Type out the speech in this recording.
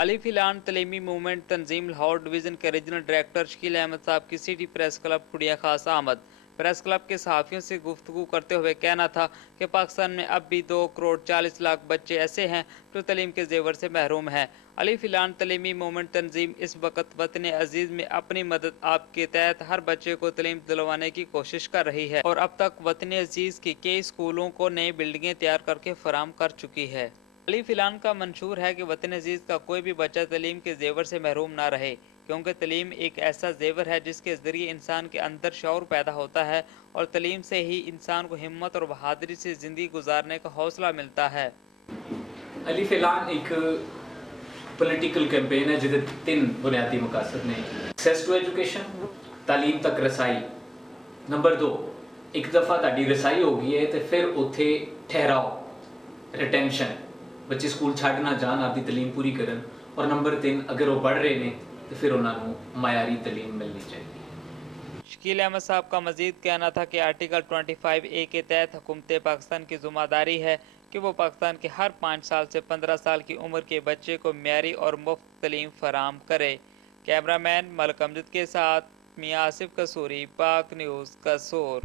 Ali फिलान तलीमी movement तंजीम Lahore division के regional director Shakeel Ahmad साहब की सिटी प्रेस क्लब खुड़िया खास आमद। प्रेस क्लब के सहाफ़ियों से गुफ्तगू करते हुए कहना था कि पाकिस्तान में अब भी 2 करोड़ 40 लाख बच्चे ऐसे हैं जो तलीम के जेवर से महरूम हैं। अली फिलान तलीमी मूवमेंट तंजीम इस वक्त वतन अजीज़ में अपनी मदद आपके तहत हर बच्चे को तलीम दिलवाने की कोशिश कर रही है और अब तक वतन अजीज़ के कई स्कूलों को नई बिल्डिंगें तैयार करके फराम कर चुकी है। अली फिलान का मंशूर है कि वतन अजीज़ का कोई भी बच्चा तलीम के जेवर से महरूम ना रहे, क्योंकि तलीम एक ऐसा जेवर है जिसके ज़रिए इंसान के अंदर शऊर पैदा होता है और तलीम से ही इंसान को हिम्मत और बहादुरी से ज़िंदगी गुजारने का हौसला मिलता है। अली फिलान एक पॉलिटिकल कैंपेन है जिहदे 3 बुनियादी मकासद ने। एक्सेस टू एजुकेशन, तालीम तक रसाई। नंबर 2, एक दफ़ा ताड़ी रसाई हो गई है तो फिर उत्थे ठहराओ, रिटेंशन, बच्चे स्कूल छड्ड ना जान, आपकी तलीम पूरी करन। और नंबर 3, अगर वो पढ़ रहे हैं तो फिर उन्होंने मायारी तलीम मिलनी चाहिए। शकील अहमद साहब का मजीद कहना था कि आर्टिकल 25A के तहत हुकूमत पाकिस्तान की ज़िम्मेदारी है कि वो पाकिस्तान के हर 5 साल से 15 साल की उम्र के बच्चे को म्यारी और मुफ्त तलीम फराम करे। कैमरामैन मलक अमजद के साथ मियां आसिफ कसूरी, पाक न्यूज़, कसोर।